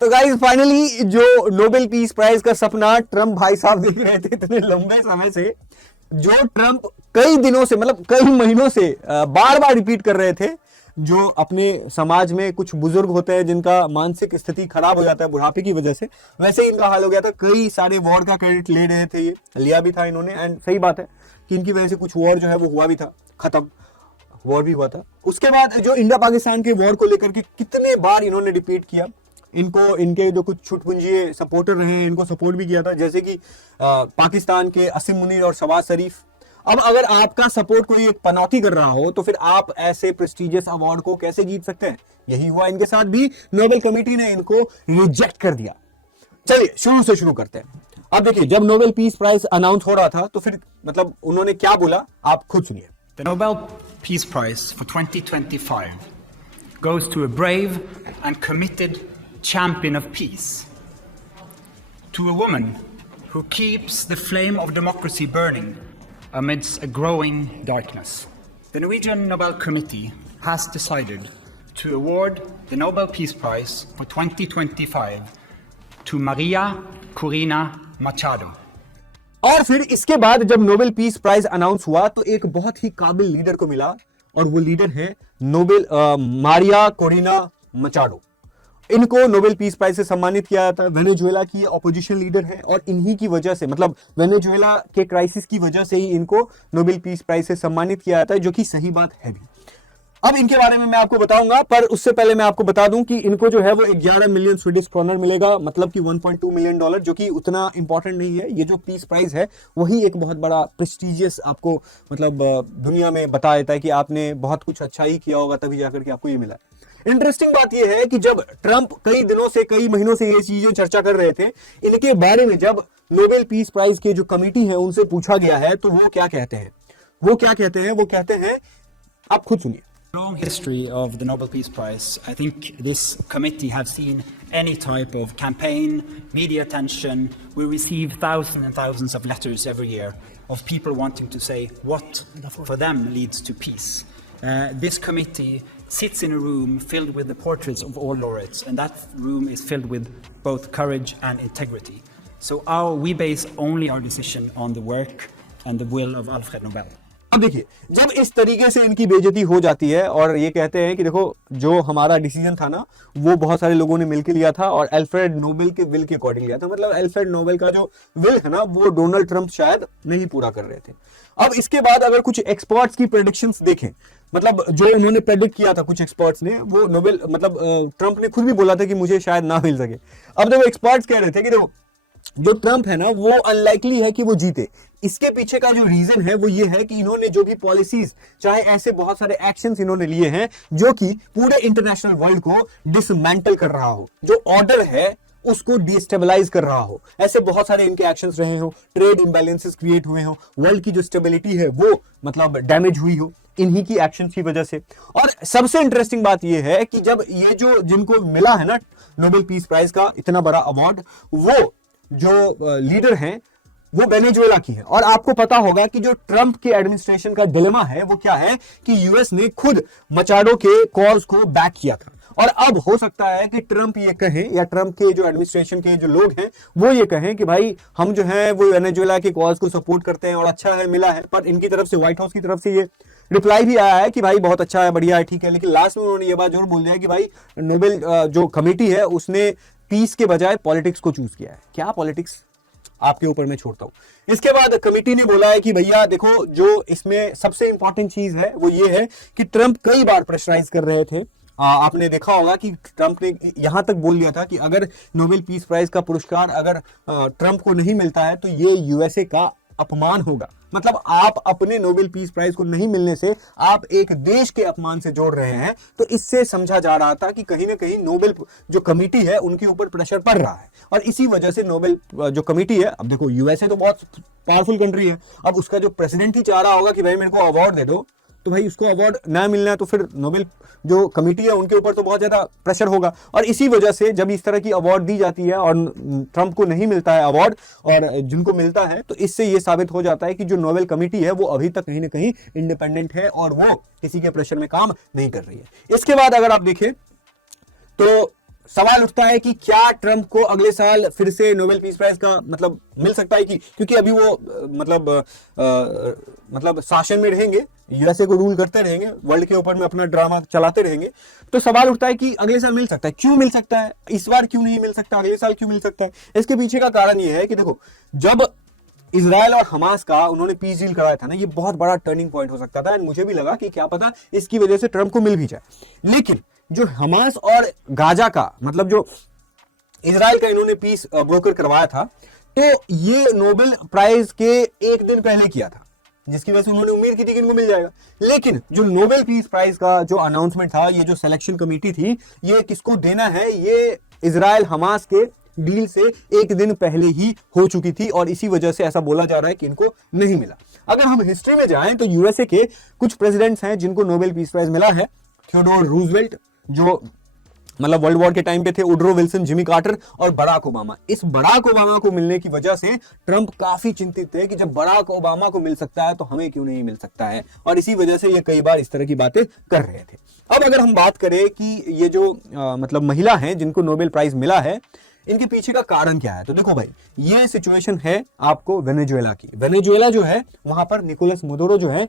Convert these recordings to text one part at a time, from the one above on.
तो guys finally जो Nobel peace prize का सपना ट्रम्प भाई साहब देख रहे थे इतने लंबे समय से, जो ट्रम्प कई दिनों से मतलब कई महीनों से बार बार रिपीट कर रहे थे, जो अपने समाज में कुछ बुजुर्ग होते हैं जिनका मानसिक स्थिति खराब हो जाता है बुढ़ापे की वजह से, वैसे ही इनका हाल हो गया था। कई सारे वॉर का क्रेडिट ले रहे थे, ये लिया भी था इन्होंने, एंड सही बात है कि इनकी वजह से कुछ वॉर जो है वो हुआ भी था, खत्म वॉर भी हुआ था। उसके बाद जो इंडिया पाकिस्तान के वॉर को लेकर के कितने बार इन्होंने रिपीट किया, इनको इनके जो कुछ छुटपुंजिए सपोर्टर रहे हैं इनको सपोर्ट भी किया था, जैसे कि पाकिस्तान के असीम मुनीर और शहबाज शरीफ। अब अगर आपका सपोर्ट कोई एक पनौती कर रहा हो तो फिर आप ऐसे प्रेस्टिजियस अवार्ड को कैसे जीत सकते हैं? यही हुआ इनके साथ भी, नोबेल कमेटी ने इनको रिजेक्ट कर दिया। चलिए शुरू से शुरू करते हैं। अब देखिए, जब नोबेल पीस प्राइज अनाउंस हो रहा था तो फिर मतलब उन्होंने क्या बोला, आप खुद सुनिए। The Nobel Peace Prize for 2025 goes to a brave and committed champion of peace, to a woman who keeps the flame of democracy burning amidst a growing darkness. The Norwegian Nobel Committee has decided to award the Nobel Peace Prize for 2025 to Maria Corina Machado. और फिर इसके बाद जब Nobel peace prize announce हुआ तो एक बहुत ही काबिल लीडर को मिला, और वो लीडर है मारिया कोरिना मचाडो। इनको नोबेल पीस प्राइज से सम्मानित किया जाता है। वेनेजुएला की ऑपोजिशन लीडर है और इन्हीं की वजह से, मतलब वेनेजुएला के क्राइसिस की वजह से ही इनको नोबेल पीस प्राइज से सम्मानित किया जाता है, जो कि सही बात है भी। अब इनके बारे में मैं आपको बताऊंगा, पर उससे पहले मैं आपको बता दूं कि इनको जो है वो 11 मिलियन स्वीडिश क्रोनर मिलेगा, मतलब कि 1.2 मिलियन डॉलर, जो कि उतना इंपॉर्टेंट नहीं है। ये जो पीस प्राइज है वही एक बहुत बड़ा प्रेस्टिजियस आपको मतलब दुनिया में बताया जाता है कि आपने बहुत कुछ अच्छा ही किया होगा तभी जाकर के आपको ये मिला। इंटरेस्टिंग बात यह है कि जब ट्रंप कई दिनों से, कई महीनों से ये चीजें चर्चा कर रहे थे, इनके बारे में जब नोबेल पीस प्राइज के जो कमेटी है उनसे पूछा गया है तो वो क्या कहते हैं, वो कहते हैं, आप खुद सुनिए। Long history of the Nobel Peace Prize. I think this committee have seen any type of campaign, media attention. We receive thousands and thousands of letters every year of people wanting to say what for them leads to peace. This committee sits in a room filled with the portraits of all laureates, and that room is filled with both courage and integrity. So we base only our decision on the work and the will of Alfred Nobel. अब देखिए, जब इस तरीके से इनकी बेइज्जती हो जाती है और ये कहते हैं कि देखो जो हमारा डिसीजन था ना वो बहुत सारे लोगों ने मिलकर लिया था और अल्फ्रेड नोबेल के विल के अकॉर्डिंग लिया था, मतलब अल्फ्रेड नोबेल का जो विल है ना वो डोनाल्ड ट्रंप शायद नहीं पूरा कर रहे थे। अब इसके बाद अगर कुछ एक्सपर्ट्स की प्रेडिक्शंस देखें, मतलब जो उन्होंने प्रेडिक्ट किया था कुछ एक्सपर्ट्स ने, वो नोबेल मतलब ट्रंप ने खुद भी बोला था कि मुझे शायद ना मिल सके। अब देखो एक्सपर्ट्स कह रहे थे कि देखो जो ट्रंप है ना वो अनलाइकली है कि वो जीते। इसके पीछे का जो रीजन है वो ये है कि इन्होंने जो भी पॉलिसीज, चाहे ऐसे बहुत सारे एक्शंस इन्होंने लिए हैं जो कि पूरे इंटरनेशनल वर्ल्ड को डिसमेंटल कर रहा हो, जो ऑर्डर है उसको डिस्टेबलाइज कर रहा हो, ऐसे बहुत सारे इनके एक्शंस रहे हो, ट्रेड इंबैलेंसेस क्रिएट हुए हो, वर्ल्ड की जो स्टेबिलिटी है वो मतलब डैमेज हुई हो इन्हीं की एक्शंस की वजह से। और सबसे इंटरेस्टिंग बात यह है कि जब ये जो जिनको मिला है ना नोबेल पीस प्राइज का इतना बड़ा अवार्ड, वो जो लीडर हैं वो वेनेजुएला की है। और आपको पता होगा कि जो ट्रंप के एडमिनिस्ट्रेशन का डिलेमा है वो क्या है कि यूएस ने खुद मचाडो के कॉज को बैक किया था, और अब हो सकता है कि ट्रंप ये कहे या ट्रंप के जो एडमिनिस्ट्रेशन के जो लोग हैं वो ये कहें कि भाई हम जो है वो वेनेजुएला के कॉज को सपोर्ट करते हैं और अच्छा है मिला है। पर इनकी तरफ से, व्हाइट हाउस की तरफ से ये रिप्लाई भी आया है कि भाई बहुत अच्छा है, बढ़िया है, ठीक है, लेकिन लास्ट में उन्होंने ये बात जरूर बोल दिया कि भाई नोबेल जो कमेटी है उसने पीस के बजाय पॉलिटिक्स को चूज किया है। क्या पॉलिटिक्स, आपके ऊपर मैं छोड़ता हूं। इसके बाद कमेटी ने बोला है कि भैया देखो जो इसमें सबसे इंपॉर्टेंट चीज है वो ये है कि ट्रंप कई बार प्रेशराइज कर रहे थे। आपने देखा होगा कि ट्रंप ने यहां तक बोल दिया था कि अगर नोबेल पीस प्राइज का पुरस्कार अगर ट्रंप को नहीं मिलता है तो ये यूएसए का अपमान होगा। मतलब आप अपने नोबेल पीस प्राइज को नहीं मिलने से आप एक देश के अपमान से जोड़ रहे हैं। तो इससे समझा जा रहा था कि कहीं ना कहीं नोबेल जो कमेटी है उनके ऊपर प्रेशर पड़ रहा है, और इसी वजह से नोबेल जो कमेटी है, अब देखो यूएसए तो बहुत पावरफुल कंट्री है, अब उसका जो प्रेसिडेंट ही चाह रहा होगा कि भाई मेरे को अवार्ड दे दो, तो भाई उसको अवार्ड ना मिलना है तो फिर नोबेल जो कमेटी है उनके ऊपर तो बहुत ज्यादा प्रेशर होगा। और इसी वजह से जब इस तरह की अवार्ड दी जाती है और ट्रंप को नहीं मिलता है अवार्ड और जिनको मिलता है, तो इससे ये साबित हो जाता है कि जो नोबेल कमेटी है वो अभी तक कहीं ना कहीं इंडिपेंडेंट है और वो किसी के प्रेशर में काम नहीं कर रही है। इसके बाद अगर आप देखें तो सवाल उठता है कि क्या ट्रंप को अगले साल फिर से नोबेल पीस प्राइज का मतलब मिल सकता है, कि क्योंकि अभी वो मतलब शासन में रहेंगे, यूएसए को रूल करते रहेंगे, वर्ल्ड के ऊपर में अपना ड्रामा चलाते रहेंगे। तो सवाल उठता है कि अगले साल मिल सकता है, क्यों मिल सकता है, इस बार क्यों नहीं मिल सकता, अगले साल क्यों मिल सकता है। इसके पीछे का कारण ये है कि देखो, जब इजराइल और हमास का उन्होंने पीस डील कराया था ना, ये बहुत बड़ा टर्निंग पॉइंट हो सकता था। एंड मुझे भी लगा कि क्या पता इसकी वजह से ट्रंप को मिल भी जाए। लेकिन जो हमास और गाजा का मतलब जो इजराइल का इन्होंने पीस ब्रोकर करवाया था, तो ये नोबेल प्राइज के एक दिन पहले किया था, जिसकी वजह से उन्होंने उम्मीद की थी कि इनको मिल जाएगा। लेकिन जो नोबेल पीस प्राइज का जो अनाउंसमेंट था, ये जो सिलेक्शन कमेटी थी, ये किसको देना है, ये इजराइल हमास के डील से एक दिन पहले ही हो चुकी थी और इसी वजह से ऐसा बोला जा रहा है कि इनको नहीं मिला। अगर हम हिस्ट्री में जाएं तो यूएसए के कुछ प्रेसिडेंट्स हैं जिनको नोबेल पीस प्राइज मिला है। थियोडोर रूजवेल्ट जो मतलब वर्ल्ड वॉर के टाइम पे थे, वुडरो विल्सन, जिमी कार्टर और बराक ओबामा। इस बराक ओबामा को मिलने की वजह से ट्रंप काफी चिंतित थे कि जब बराक ओबामा को मिल सकता है तो हमें क्यों नहीं मिल सकता है, और इसी वजह से ये कई बार इस तरह की बातें कर रहे थे। अब अगर हम बात करें कि ये जो मतलब महिला हैं जिनको नोबेल प्राइज मिला है, इनके पीछे का कारण क्या है, तो देखो भाई, ये सिचुएशन है आपको वेनेजुएला की। वेनेजुएला जो है वहां पर निकोलस मदुरो जो है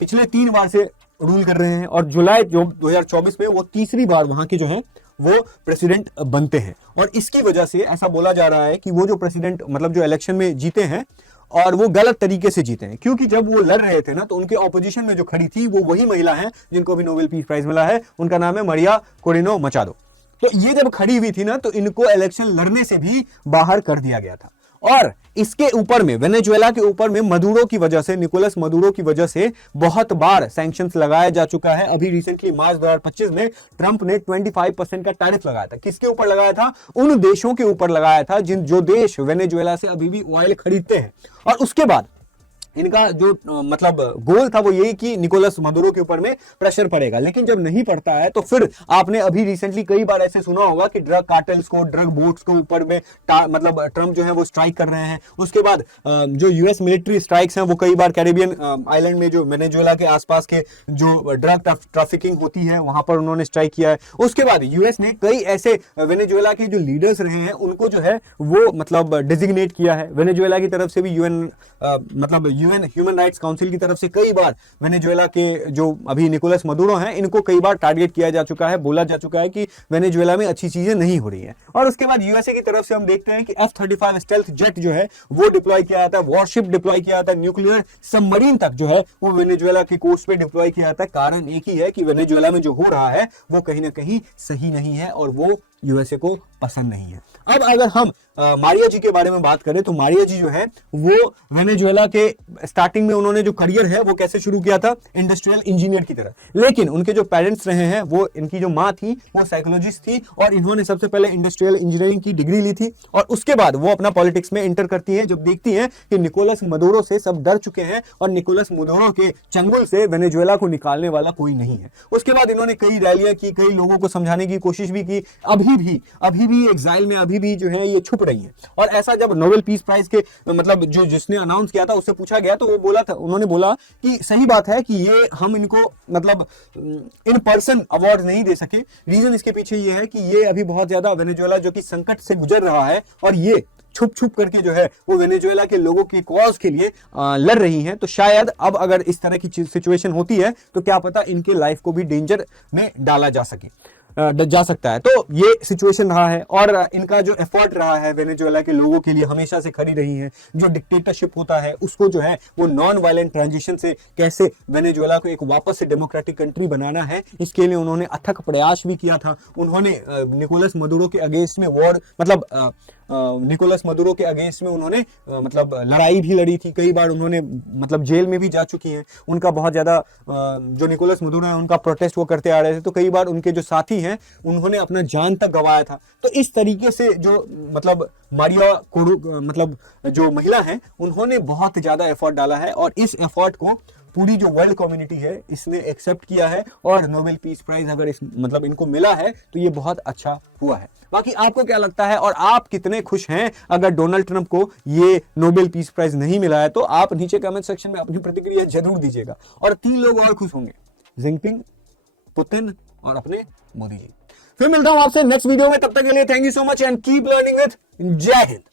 पिछले 3 बार से रूल कर रहे हैं और जुलाई 2024 में वो तीसरी बार वहां के जो है वो प्रेसिडेंट बनते हैं। और इसकी वजह से ऐसा बोला जा रहा है कि वो जो प्रेसिडेंट मतलब जो इलेक्शन में जीते हैं और वो गलत तरीके से जीते हैं, क्योंकि जब वो लड़ रहे थे ना तो उनके ऑपोजिशन में जो खड़ी थी वो वही महिला है जिनको अभी नोबेल पीस प्राइज मिला है। उनका नाम है मारिया कोरिनो मचाडो। तो ये जब खड़ी हुई थी ना तो इनको इलेक्शन लड़ने से भी बाहर कर दिया गया था। और इसके ऊपर में वेनेजुएला के ऊपर में मदुरो की वजह से, निकोलस मदुरो की वजह से बहुत बार सैंक्शंस लगाया जा चुका है। अभी रिसेंटली मार्च 2025 में ट्रंप ने 25% का टैरिफ लगाया था। किसके ऊपर लगाया था? उन देशों के ऊपर लगाया था जो देश वेनेजुएला से अभी भी ऑयल खरीदते हैं। और उसके बाद इनका जो मतलब गोल था वो यही कि निकोलस मदुरो के ऊपर में प्रेशर पड़ेगा। लेकिन जब नहीं पड़ता है तो फिर आपने अभी रिसेंटली कई बार ऐसे सुना होगा कि ड्रग कार्टेल्स को, ड्रग बोट्स को ऊपर में मतलब ट्रंप जो है वो स्ट्राइक कर रहे हैं। उसके बाद जो यूएस मिलिट्री स्ट्राइक्स हैं वो कई बार कैरिबियन आइलैंड में जो वेनेजुएला के आसपास के जो ड्रग ट्रैफिकिंग होती है वहां पर उन्होंने स्ट्राइक किया है। उसके बाद यूएस ने कई ऐसे वेनेजुएला के जो लीडर्स रहे हैं उनको जो है वो मतलब डिजिग्नेट किया है। वेनेजुएला की तरफ से भी यूएन ह्यूमन राइट्स काउंसिल की तरफ से कई बार वेनेजुएला के जो अभी निकोलस मदुरो हैं इनको कई बार टारगेट किया जा चुका है। बोला जा चुका है कि वेनेजुएला में अच्छी चीजें नहीं हो रही है। और उसके बाद यूएसए की तरफ से हम देखते हैं कि F-35 स्टेल्थ जेट जो है वो डिप्लॉय किया जाता है, वॉरशिप डिप्लॉय किया जाता है, न्यूक्लियर सबमरीन तक जो है वो वेनेजुएला की कोस्ट पे डिप्लॉय किया जाता है। कारण एक ही है कि वेनेजुएला में जो हो रहा है वो कहीं ना कहीं सही नहीं है और वो यूएसए को पसंद नहीं है। अब अगर हम मारिया जी के बारे में बात करें तो मारिया जी जो है वो वेनेजुएला के स्टार्टिंग में उन्होंने जो करियर है वो कैसे शुरू किया था? इंडस्ट्रियल इंजीनियर की तरह। लेकिन उनके जो पेरेंट्स रहे हैं वो, इनकी जो माँ थी वो साइकोलॉजिस्ट थी और इन्होंने सबसे पहले इंडस्ट्रियल इंजीनियरिंग की डिग्री ली थी। और उसके बाद वो अपना पॉलिटिक्स में एंटर करती है जब देखती है कि निकोलस मदुरो से सब डर चुके हैं और निकोलस मदुरो के चंगुल से वेनेजुएला को निकालने वाला कोई नहीं है। उसके बाद इन्होंने कई रैलियां की, कई लोगों को समझाने की कोशिश भी की। अभी भी एग्जाइल में अभी भी जो है ये छुप रही है। और ऐसा जब नोबेल पीस प्राइज के मतलब जो जिसने अनाउंस किया था उससे पूछा गया तो वो बोला था, उन्होंने बोला कि सही बात है कि ये हम इनको मतलब इन पर्सन अवार्ड नहीं दे सके। रीजन इसके पीछे ये है कि ये अभी बहुत ज्यादा वेनेजुएला जो कि संकट से गुजर रहा है और ये छुप करके जो है वो वेनेजुएला के लोगों की कॉज के लिए लड़ रही हैं। तो शायद अब अगर इस तरह की सिचुएशन होती है तो क्या पता इनके लाइफ को भी डेंजर में डाला जा सकता है। तो ये सिचुएशन रहा है और इनका जो एफर्ट रहा है वेनेजुएला के लोगों के लिए हमेशा से खड़ी रही है। जो डिक्टेटरशिप होता है उसको जो है वो नॉन वायलेंट ट्रांजिशन से कैसे वेनेजुएला को एक वापस से डेमोक्रेटिक कंट्री बनाना है, इसके लिए उन्होंने अथक प्रयास भी किया था। उन्होंने निकोलस मदुरो के अगेंस्ट में वॉर मतलब निकोलस मदुरो के अगेंस्ट में उन्होंने मतलब लड़ाई भी लड़ी थी। कई बार उन्होंने मतलब जेल में भी जा चुकी हैं। उनका बहुत ज्यादा जो निकोलस मदुरो है उनका प्रोटेस्ट वो करते आ रहे थे, तो कई बार उनके जो साथी हैं उन्होंने अपना जान तक गंवाया था। तो इस तरीके से जो मतलब मारिया कोरू मतलब जो महिला है उन्होंने बहुत ज्यादा एफर्ट डाला है और इस एफर्ट को पूरी जो वर्ल्ड कम्युनिटी है इसने एक्सेप्ट किया है, और नोबेल पीस प्राइज अगर इस मतलब इनको मिला है तो ये बहुत अच्छा हुआ है। बाकी आपको क्या लगता है और आप कितने खुश हैं अगर डोनाल्ड ट्रंप को ये नोबेल पीस प्राइज नहीं मिला है? तो आप नीचे कमेंट सेक्शन में अपनी प्रतिक्रिया जरूर दीजिएगा। और 3 लोग और खुश होंगे, जिनपिंग, पुतिन और अपने मोदी जी। फिर मिलता हूं आपसे नेक्स्ट वीडियो में, तब तक के लिए thank you so much and keep learning with जय हिंद।